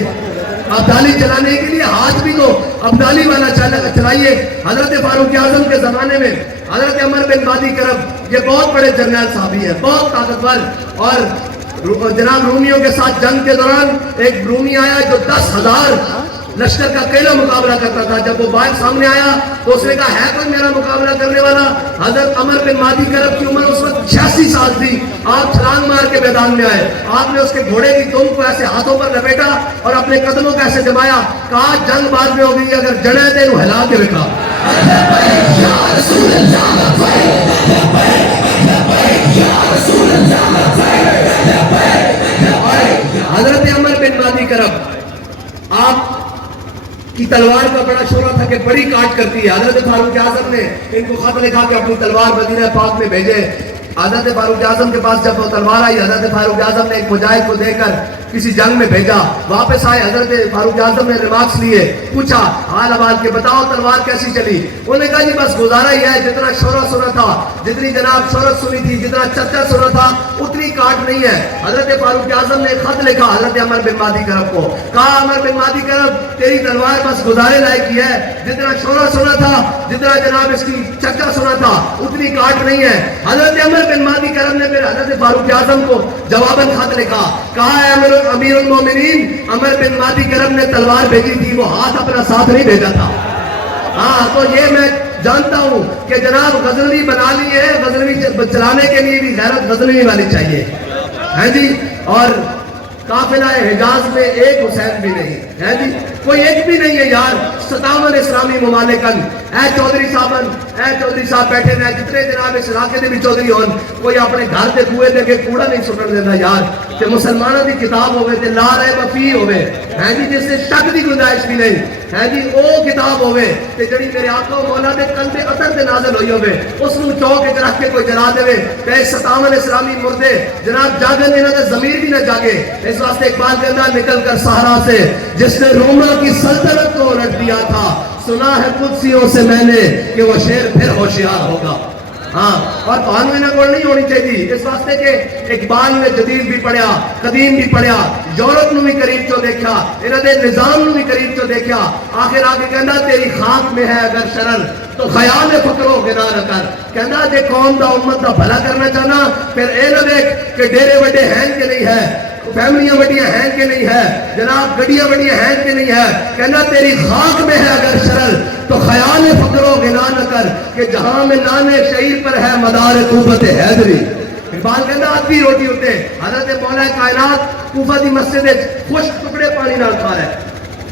ابدالی چلانے کے لیے ہاتھ بھی تو ابدالی والا چلائیے. حضرت فاروق اعظم کے زمانے میں حضرت عمر بن بادی کرب یہ بہت بڑے جرنیل صحابی ہیں, بہت طاقتور, اور جناب رومیوں کے ساتھ جنگ کے دوران ایک رومی آیا جو 10,000 لشکر کا اکیلا مقابلہ کرتا تھا. جب وہ باہر سامنے آیا تو اس نے کہا ہے کوئی میرا مقابلہ کرنے والا. حضرت عمر بن مادی کرب کی عمر اس وقت 86 سال تھی. آپ چھلانگ مار کے میدان میں آئے, آپ نے اس کے گھوڑے کی دم کو ایسے ہاتھوں پر لپیٹا اور اپنے قدموں کو ایسے جمایا, کہا جنگ بعد میں ہوگی, اگر جڑے تھے تو ہلا کے رکھا. حضرت عمر بن مادی کرب آپ کی تلوار کا بڑا شورا تھا کہ بڑی کاٹ کرتی ہے. حضرت فاروق اعظم نے ان کو خط لکھا کہ اپنی تلوار مدینہ پاک میں بھیجے. حضرت فاروق اعظم کے پاس جب وہ تلوار آئی, حضرت فاروق اعظم نے ایک مجاہد کو دے کر کسی جنگ میں بھیجا. واپس آئے, حضرت فاروق اعظم نے ریمارکس لیے, پوچھا حال احوال کے بتاؤ تلوار کیسی چلی. انہوں نے کہا جی بس گزارا ہی ہے, جتنا شورا سنا تھا, جتنی جناب شہرت سنی تھی, جتنا چرچا سنا تھا, اتنی کاٹ نہیں ہے. حضرت فاروق اعظم نے خط لکھا حضرت عمر بن مادی کرب کو, کہا عمر بن مادی کرب تیری تلوار بس گزارے لائق ہی ہے, جتنا شورا سنا تھا, جتنا جناب اس کی چرچا سنا تھا, اتنی کاٹ نہیں ہے. حضرت عمر بن مادی کرب نے پھر حضرت فاروق اعظم کو جواباً خط لکھا, کہا ہے امیر المومنین عمر بن مادی کرب نے تلوار بھیجی تھی, وہ ہاتھ اپنا ساتھ نہیں بھیجا تھا. ہاں تو یہ میں جانتا ہوں کہ جناب غزنوی بنا لی ہے, غزنوی چلانے کے لیے بھی غیرت غزنوی والی چاہیے ہے جی. اور قافلہ حجاز میں ایک حسین بھی نہیں ہے جی, کوئی ایک بھی نہیں ہے یار. 57 اسلامی ممالکن, اے چودھری صاحبن, اے چودھری صاحب بیٹھے ہیں, جتنے جناب اس علاقے دے بھی چودھری ہون, کوئی اپنے گھر دے کوئے دے کے کوڑا نہیں سٹن دیتا یار. کہ مسلمانوں کی کتاب ہوئے تے لا ریب فیہ ہوئے ہے جی, جس سے شک دی گنجائش بھی نہیں ہے جی, او کتاب ہوئے تے جڑی میرے آقا و مولا دے کندے اثر تے نازل ہوئی ہوئے, اس نو چوک وچ رکھ کے کوئی جلا دے تے 57 اسلامی مردے جناب جاگن, انہاں دا ضمیر بھی نہ جاگے. اس واسطے اقبال کہتا نکل کر صحرا سے جس نے روما کی سلطنت کو الٹ دیا تھا, سنا ہے قدسیوں سے میں نے کہ وہ شیر پھر ہوشیار ہوگا. ہاں, اور قانون انہیں کوئی نہیں ہونی چاہیے. اس واسطے کہ اقبال نے جدید بھی پڑھیا, قدیم بھی پڑھیا, یورپ نو بھی قریب چو دیکھا, انہوں نے نظام نو بھی قریب چو دیکھا. آخر آگے کہنا تیری خاک میں ہے اگر شرر تو خیال فکرو گنا نہ کر. کہنا جے قوم دا امت دا بھلا کرنا چاہنا پھر اے نہ دیکھ کہ ڈیرے وڈے ہیں کہ نہیں ہے, فیملیاں وڈیاں ہیں کہ نہیں ہے, جناب گڈیاں وڈیاں ہیں کہ نہیں ہے. کہنا تیری خاک میں ہے اگر شرر تو خیال فکر و غنا نہ کر کہ جہاں میں نانے شعیر پر ہے مدار قوت حیدری. اقبال کہنا آدھی روٹی ہوتے حضرت مولا کائنات کوفہ دی مسجد خشک ٹکڑے پانی نال کھا رہے.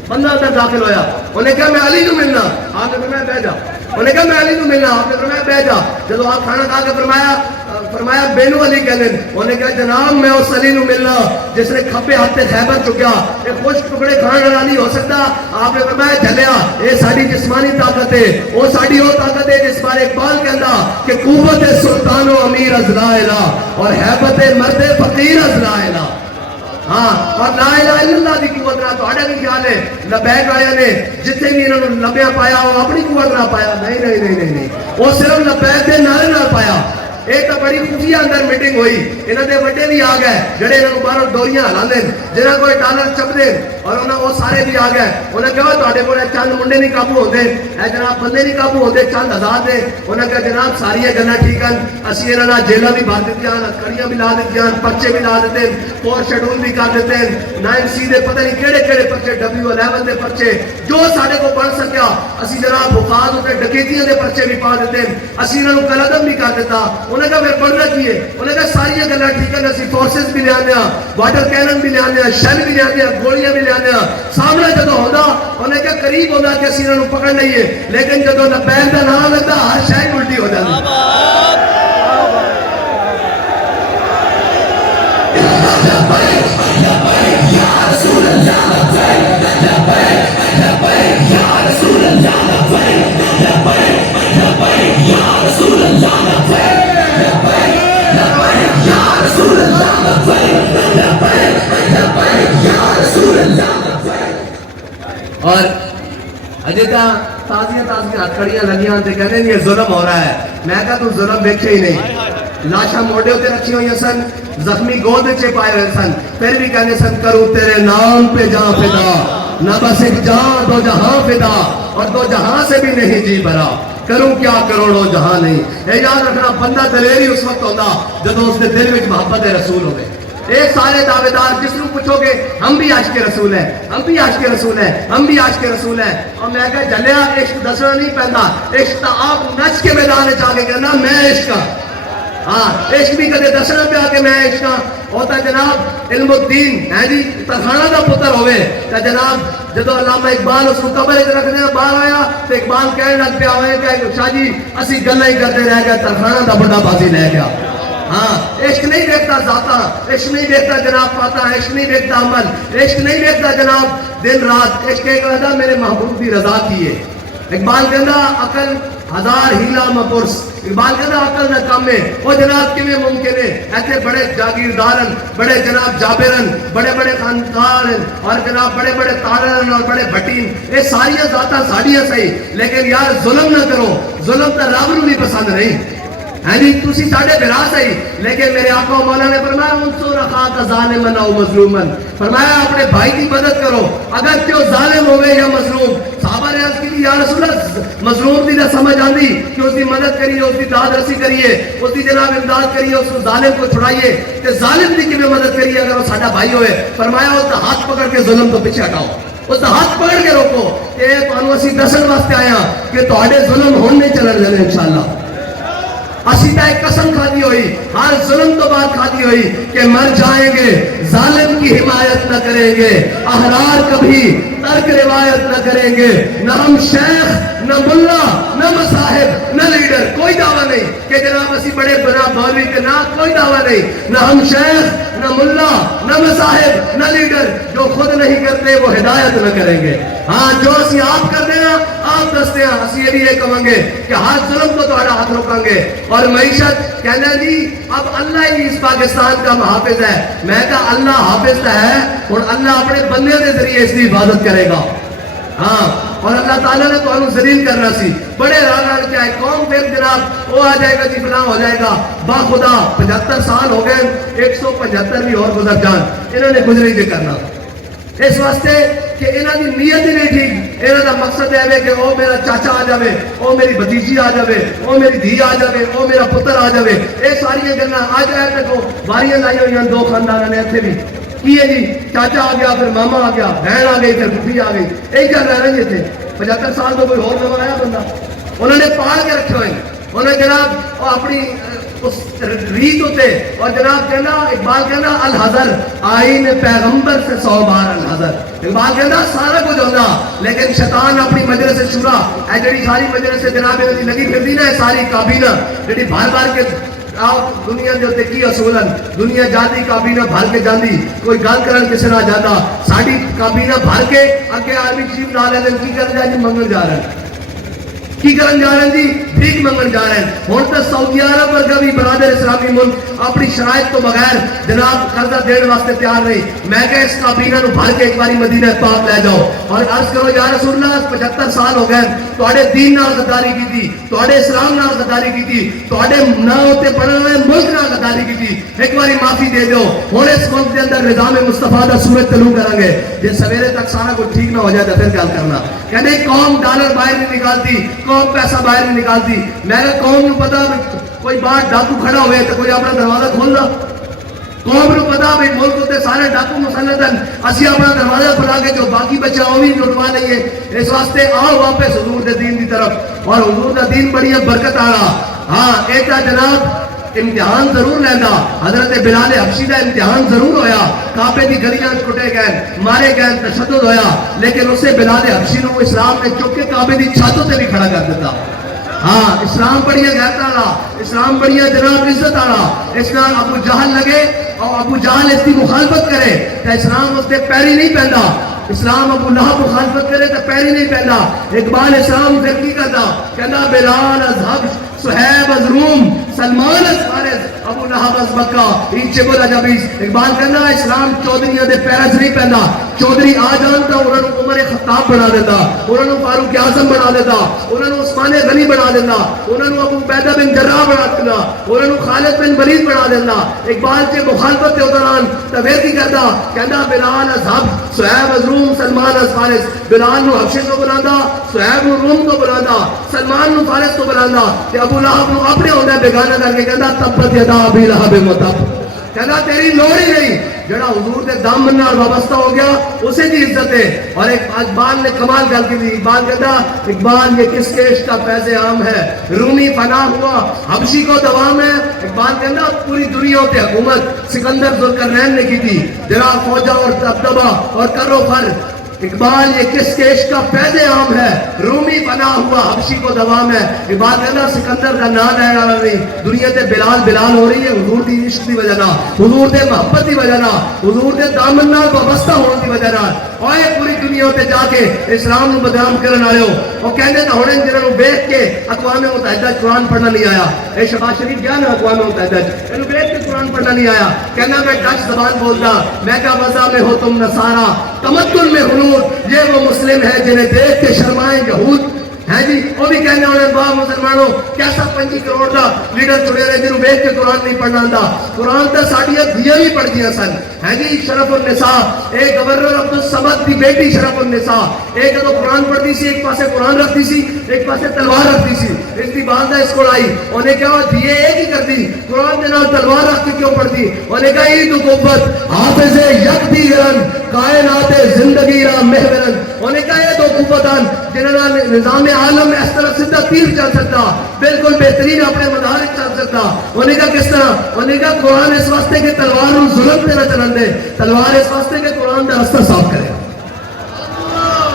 بندہ اندر داخل ہویا, انہیں کہا میں علی کو ملنا, آپ نے فرمایا بیٹھ جا. انہیں کہا میں علی کو ملنا, آپ نے فرمایا بیٹھ جا. جب آپ کھانا کھا کے فرمایا بینو علی کہنے, انہیں کہا جناب میں اس علی کو ملنا جس نے کھپے ہاتھ خیبر چکیا, ایک خوش ٹکڑے کھانے والا نہیں ہو سکتا. آپ نے فرمایا جھلیا یہ ساری جسمانی طاقت ہے, وہ ساری وہ طاقت ہے جس بارے اقبال کہنا کہ قوت سلطان و امیر از لا الہ اور حیبت مرد فقیر از لا الہ. ہاں, اور لا الہ الا اللہ دی قوت نہ تو اڑا نہیں خیال ہے لبیک آیا نے جتنے بھی انہوں نے لبیا پایا وہ اپنی قوت نہ پایا. نہیں نہیں نہیں نہیں نہیں, وہ صرف لبیک دے نعرے نہ پایا. ایک تو بڑی خفیہ اندر میٹنگ ہوئی, انہوں نے وڈے بھی آ گئے جڑے انہوں باہر ڈوریاں ہلا دیں, جنہاں کوئی ڈالر چپ دیں, اور انہوں وہ سارے بھی آ گئے. انہوں نے کہا تواڈے کول چند منڈے نہیں قابو ہوندے, اے جناب بندے نہیں قابو ہوندے, چند ہزار دے. انہوں نے کہا جناب ساری گلاں ٹھیک ہیں, اسی انہاں نال جیلاں بھی بھر دتیاں, کڑیاں بھی لا دتیاں, پرچے بھی لا دیتے, فور شیڈول بھی کر دیتے, 9C دے پتہ نہیں کیڑے کیڑے پرچے, W11 دے پرچے, جو ساڈے کو بن سکیا اسی جناب حفاظ تے ڈکیتیاں دے پرچے بھی پا دیتے, اسی انہاں نوں قلعدم بھی کر دیتا. انہوں نے کہا پھر بڑھنا کیے, انہوں نے کہا ساری گلاں ٹھیک ہیں, اسی فورسز بھی لے آنے, واٹر کینن بھی لے آنے, شیل بھی لے آنے, گولیاں بھی لے جانے سامنے جدو ہوتا انہیں کیا قریب ہوتا کہ اسی انہوں پکڑ لئیے لیکن جدو لبیک دا نام لگتا ہر شاید الٹی ہو جاتی یا رسول اللہ یا رسول اللہ یا رسول اللہ اور اجیتا تازیاں ہتھکڑیاں لگیاں تے کہنے یہ ظلم ہو رہا ہے میں کہا تو ظلم دیکھے ہی نہیں لاشاں موڑے ہوتے رکھی ہوئی سن زخمی گود چے پائے ہوئے سن پھر بھی کہنے سن کرو تیرے نام پہ جان فدا نہ بس ایک جان دو جہاں فدا اور دو جہاں سے بھی نہیں جی بھرا کروں کیا کروڑوں جہاں نہیں اے یاد رکھنا بندہ دلیری اس وقت ہوتا جب اس کے دل میں محبت رسول ہوئے اے سارے دعوے دار جس کو پوچھو گے ہم بھی عاشق رسول ہیں ہم بھی عاشق رسول ہیں ہم بھی عاشق رسول ہیں اور میں کہا جلیا عشق دسنا نہیں پہنتا عشق تا آپ نچ کے میدان چاہ کے کہنا میں عشق ہاں عشق بھی کدے دسنا پہ آ کے میں عشق ہوتا جناب علم الدین ہے جی ترخانہ دا پتر ہوئے کہ جناب جدو علامہ اقبال اس کو قبر رکھنے باہر آیا تو اقبال کہنے لگ پیا ہوئے کہ شاہ جی اسی گلہ ہی کرتے رہ گیا ترخانہ دا بڑا بازی لے گیا ہاں عشق نہیں دیکھتا ذاتا عشق نہیں دیکھتا جناب پاتا عشق نہیں دیکھتا عمل عشق نہیں دیکھتا جناب دن رات عشق ایک رضا میرے محبوب کی رضا کیے اقبال کہنا عقل ہزار ہیلا مپرس اقبال کہنا عقل نہ کم ہے وہ جناب کیویں ممکن ہے ایسے بڑے جاگیردارن بڑے جناب جابرن بڑے بڑے خاندان اور جناب بڑے بڑے تارن اور بڑے بھٹین یہ ساری ذاتاں ساڑیاں صحیح لیکن یار ظلم نہ کرو ظلم تو رب نوں بھی پسند نہیں ہے جی تسی ساڑھے برا صحیح لیکن میرے آقا مولا نے فرمایا انصر اخاک ظالمن او مظلومن فرمایا اپنے بھائی کی مدد کرو اگر کہ وہ ظالم ہوئے یا مظلوم صحابہ نے عرض کی یا رسول اللہ مظلوم دی نہ سمجھ آندی کہ اس کی مدد کریے اس کی داد رسی کریے اس کی جناب امداد کریے اس کو ظالم کو چھڑائیے کہ ظالم دی کی مدد کریے اگر وہ ساڑھا بھائی ہوئے فرمایا اس کا ہاتھ پکڑ کے ظلم تو پیچھے ہٹاؤ اس کا ہاتھ پکڑ کے روکو کہ تانوں اسی دسن واسطے آیا کہ تہاڈے ظلم ہون نہیں چلن دینے انشاءاللہ اسی تا ایک قسم کھادی ہوئی ہر ظلم تو بات کھادی ہوئی کہ مر جائیں گے ظالم کی حمایت نہ کریں گے احرار کبھی ترک روایت نہ کریں گے نہ ہم شیخ نہ ملا نہ مصاحب نہ لیڈر کوئی دعویٰ نہیں کہ جناب اسی بڑے بنا مولوی کے نہ کوئی دعویٰ نہیں نہ ہم شیخ نہ ملا نہ مصاحب نہ لیڈر جو خود نہیں کرتے وہ ہدایت نہ کریں گے ہاں جو اسی آپ کرتے ہیں آپ دستے ہیں اسی یہ بھی یہ کہیں گے کہ ہر ظلم کو تہاڈا ہاتھ روکیں گے اور معیشت کہنا جی اب اللہ ہی اس پاکستان کا محافظ ہے میں کہا اللہ حافظ ہے اور اللہ اپنے بندے کے ذریعے اس کی حفاظت کرے گا ہاں اور اللہ تعالیٰ نے تو انہوں ذلیل کرنا سی بڑے رانا کیا ہے قوم پھر جناب وہ آ جائے گا جی فلاں ہو جائے گا با خدا 75 سال ہو گئے 175 بھی اور گزر جان انہوں نے گزری جی کرنا اس واسطے کہ انہوں کی نیت ہی نہیں ٹھیک انہوں کا مقصد ہے کہ وہ میرا چاچا آ جائے وہ میری بھتیجی آ جائے وہ میری دھی آ جائے وہ میرا پتر آ جائے یہ ساری گلاں آ جائے دیکھو باریاں لائی ہوئی ہیں دو خاندان نے اتنے بھی کی ہے جی چاچا آ گیا پھر ماما آ گیا بہن آ گئی پھر بھٹی آ گئی یہی چل رہا ہے جی اتنے 75 سال تو کوئی اور نواں آیا بندہ انہوں نے پال کے رکھے ہوئے انہوں نے جناب اپنی اس ریت ہوتے اور جناب کہنا اقبال کہنا الحذر آئین پیغمبر سے 100 بار الحذر اقبال کہنا سارا کچھ ہوتا لیکن شیطان اپنی مجلس شورا اے جڑی ساری مجلس جناب لگی پھر دی نا ساری کابینہ جڑی بار بار کے آپ دنیا جو تے کی اصولن دنیا جاتی کابینہ بھر کے جاندی کوئی گل کرن کسے نہ جاتا ساڈی کابینہ بھر کے اگے آرمی چیف لا لے کی کر جا جی منگل جا رہے ہیں کی کرن جا رہے ہیں جی بھیک منگن جا رہے ہیں ہوں تو سعودی عرب ورگا بھی برادر اسلامی ملک اپنی شرائط تو بغیر جناب قرضہ دینے واسطے تیار نہیں میں کہ اس کابینہ نو بھر کے ایک باری مدینہ پاک لے جاؤ اور عرض کرو یا رسول اللہ 75 سال ہو گئے تواڈے دین نال غداری کیتی تواڈے اسلام نال غداری کیتی تواڈے نہ ہوتے پڑھن والے ملک نال غداری کیتی ایک باری معافی دے دو ہن اس ملک دے اندر نظام مصطفیٰ دا سورج طلوع کریں گے جے سویرے تک سارا کچھ ٹھیک نہ ہو جائے تو پھر گل کرنا کہنے قوم ڈالر باہر نہیں نکالتی قوم پیسہ باہر نہیں نکالتی میں کہ قوم نو پتا کوئی باہر ڈاکو کھڑا ہوئے تو کوئی اپنا دروازہ کھول دا قوم نو پتا بھی ملک ہوتے سارے ڈاکو مسلط ہیں اسی اپنا دروازہ کھلا کے جو باقی بچہ وہ بھی لٹوا لئیے اس واسطے آؤ واپس حضور دے دین دی طرف اور حضور دا دین بڑی برکت آ رہا ہاں ایک جناب امتحان ضرور لینا. حضرت بلال حبشی دا امتحان ضرور ہویا, کعبے دی گلیاں کٹے گئے, مارے گئے, تشدد ہویا, لیکن اسے بلال حبشی نو اسلام نے چک کے کعبے دی چھتوں تے بھی کھڑا کر دیتا. ہاں, اسلام بڑی غیرت والا, اسلام بڑی جناب عزت والا. اس نال ابو جہل لگے اور ابو جہل اس کی مخالفت کرے تو اسلام اس کے پیری نہیں پہنتا. اسلام ابو لہب مخالفت کرے تو پیری نہیں پہنتا. اقبال اسلام پھر کی کرتا, کہنا بلال از حبش, صہیب از روم, سلمان از فارس, ابو لہب از مکہ, ایچے بولا جبیز. اقبال کہنا اسلام چودھریاں دے پیرز نہیں پہنتا. چودھری آ جانتا انہوں نے عمر خطاب بنا دیتا, انہوں نے فاروق اعظم بنا دیتا, انہوں نے عثمان غنی بنا دیتا, انہوں نے ابو عبیدہ بن جراح بنا دیتا, انہوں نے خالد بن ولید بنا دیتا. اقبال سے مخالفت کے دوران تبیر کی کرتا, کہنا بلال از حبش, صہیب از روم, سلمان از فارس. بلال نو حبشے کو بلانا, صہیب نو روم کو بلانا, سلمان نو فارس کو بلانا, کہ ابو لہب نو اپنے ہوندے بیگانہ کر کے کہنا تبت یدا ابی لہب وتب, کہنا تیری لوڑ ہی نہیں. جڑا حضور دے دامن نال وابستہ ہو گیا اسے دی عزت ہے. اور ایک اقبال نے کمال گل کی تھی. اقبال کہتا, اقبال یہ کس کیش کا فیض عام ہے, رومی فنا ہوا حبشی کو دوام ہے. اقبال کہتا پوری دنیا پہ حکومت سکندر ذوالقرنین نے کی تھی, جناب فوجا اور دبدبہ اور کرو فر. اقبال یہ کس کیش کا فیض عام ہے, رومی بنا ہوا حبشی کو دوام ہے. اقبال کہنا سکندر کا نام ہے نہیں, دنیا تے بلال بلال ہو رہی ہے حضور دی عشق دی وجہ نہ, حضور دے محبت دی وجہ نہ, حضور دے دامن نال وابستہ ہونے دی وجہ نہ. اور پوری دنیا تے جا کے اسلام نو بدنام کرن والے ہو, اور کہندے تے ہونے جنہاں نو دیکھ کے اقوام متحدہ قرآن پڑھنا نہیں آیا. اے شہباز شریف گیا نا اقوام متحدہ, اینو دیکھ کے قرآن پڑھنا نہیں آیا, کہنا میں ڈچ زبان بولتا, میں کہا وضع میں ہو تم نصارا, تمدن میں ہنود, یہ وہ مسلم ہے جنہیں دیکھ کے شرمائیں یہود. ہے جی, وہ بھی کہنے والے واہ مسلمانوں کیسا 25 کروڑ کا لیڈر چڑے رہے جنہوں دیکھ کے قرآن نہیں پڑھنا آتا. قرآن تو ساڑیاں دھیاں بھی پڑھ دیا سن. ہے جی, شرف النساء, ایک گورنر عبدالصمد دی بیٹی شرف النساء, ایک تو قرآن پڑھتی سی, ایک پاسے قرآن رکھتی سی, ایک پاسے تلوار رکھتی سی. اس کی بات اس کو آئی, انہیں کہا دیے ایک ہی کرتی, قرآن کے نال تلوار رکھ کے کیوں پڑھتی. انہیں کہا عید قوت حافظ یک دیگرن, کائنات زندگی را محورن. انہیں کہا یہ دو قوتان جنہاں نظام عالم میں اس طرح سیدھا تیر چل سکتا, بالکل بہترین اپنے مدارک چل سکتا. انہیں کہا کس طرح, انہیں کہا قرآن اس واسطے کہ تلوار نو ظلم تے نہ چلن دے, تلوار اس واسطے کہ قرآن دا رستہ صاف کرے.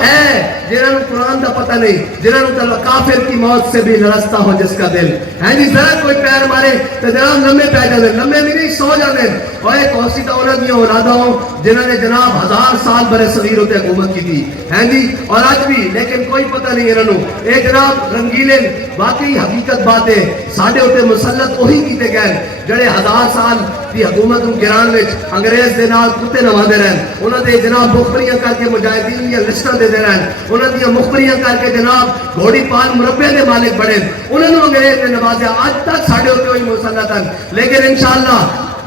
اے جنہوں قرآن دا پتہ نہیں, جنہوں کافر کی موت سے بھی لرزتا ہو جس کا دل. ہے جی, ذرا کوئی پیر مارے تو جناب لمبے پہ جانے, لمبے بھی نہیں سو جانے. اور ایک کوسی تو عورت دیا اولادہ ہوں جنہوں نے جناب 1000 سال برے صغیر ہوتے حکومت کی تھی. ہیں جی, اور آج بھی, لیکن کوئی پتہ نہیں انہوں. اے جناب رنگیلے واقعی حقیقت بات ہے, ساڑھے ہوتے مسلط وہی کیتے گئے جڑے 1000 سال کی حکومت گران وچ انگریز دے نال کتے نواندے رہن. انہوں نے جناب مخبریاں کر کے مجاہدین یا لسٹاں دے دے رہن, انہوں نے مخبریاں کر کے جناب گھوڑی پال مربے دے مالک بڑے, انہوں نے انگریز نے نوازیا. آج تک ساڑھے ہوتے ہوئی مسلط ہیں, لیکن انشاءاللہ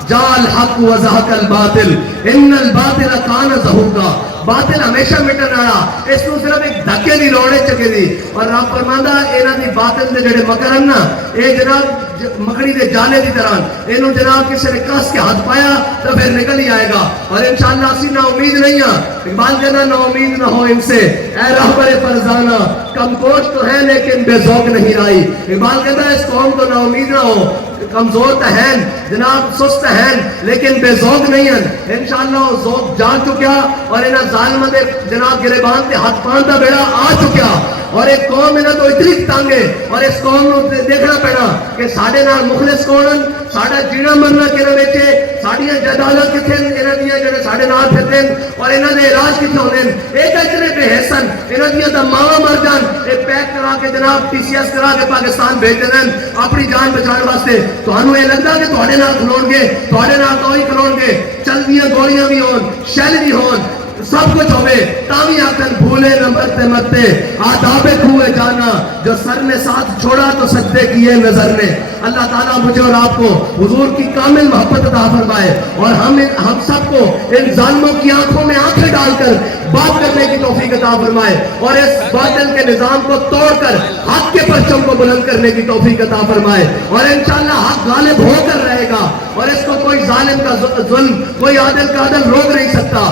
جال حق و زہق الباطل ان الباطل کان زہوقا. باطل ہمیشہ مٹن والا, اس کو صرف ایک دھکے دی لوڑ چکے دی. اور رب فرماندا انہاں دی باطل دے جڑے مکر ہیں نا, اے جناب مکڑی دے جالے دی طرح, اینو جناب کسی نے کس کے ہاتھ پایا تو پھر نکل ہی آئے گا. اور انشاءاللہ اسی نا امید نہیں ہیں. اقبال کہنا نا امید نہ ہو ان سے, اے رہبر فرزانہ, کم کوش تو ہے لیکن بے ذوق نہیں رائی. اقبال کہتا ہے اس قوم کو نا امید نہ ہو, کمزور تو ہیں جناب, سست ہیں لیکن بے ذوق نہیں ہیں. انشاءاللہ وہ ذوق جان چکیا اور انہاں ظالمہ دے جناب گریبان تے ہاتھ پان دا بیڑا آ چکیا. اور ایک قوم انہاں تو اتنی تنگ ہے, اور اس قوم نو دیکھنا پینا کہ ساڑھے نال مخلص کون ہیں, ساڑھا جینا مرنا کہنا بیچے, ساڑھیاں جدالت کتھے انہاں دیاں جڑے ساڑھے نال پھرتے ہیں, اور انہاں دے علاج کتھے ہوندے ہیں. ایک اتنے بے حسن انہاں دیاں دا ماں مر جان, اے پیک کرا کے جناب TCS کرا کے پاکستان بھیج دے ہیں اپنی جان بچانے واسطے. تانوں یہ لگدا کہ تہاڈے نال کھلون گے, تہاڈے نال تو ہی کھلون گے, چلدیاں گولیاں بھی ہون, شیل بھی ہون, سب کچھ ہوئے, تاوی آکن بھولے نہ مرتے مرتے آداب کھوئے جانا, جو سر نے ساتھ چھوڑا تو سجدے کیے نظر نے. اللہ تعالیٰ مجھے اور آپ کو حضور کی کامل محبت عطا فرمائے, اور ہم سب کو ان ظالموں کی آنکھوں میں آنکھیں ڈال کر بات کرنے کی توفیق عطا فرمائے, اور اس باطل کے نظام کو توڑ کر حق کے پرچم کو بلند کرنے کی توفیق عطا فرمائے. اور انشاءاللہ حق غالب ہو کر رہے گا, اور اس کو کوئی ظالم کا ظلم, کوئی عادل کا عدل روک نہیں سکتا.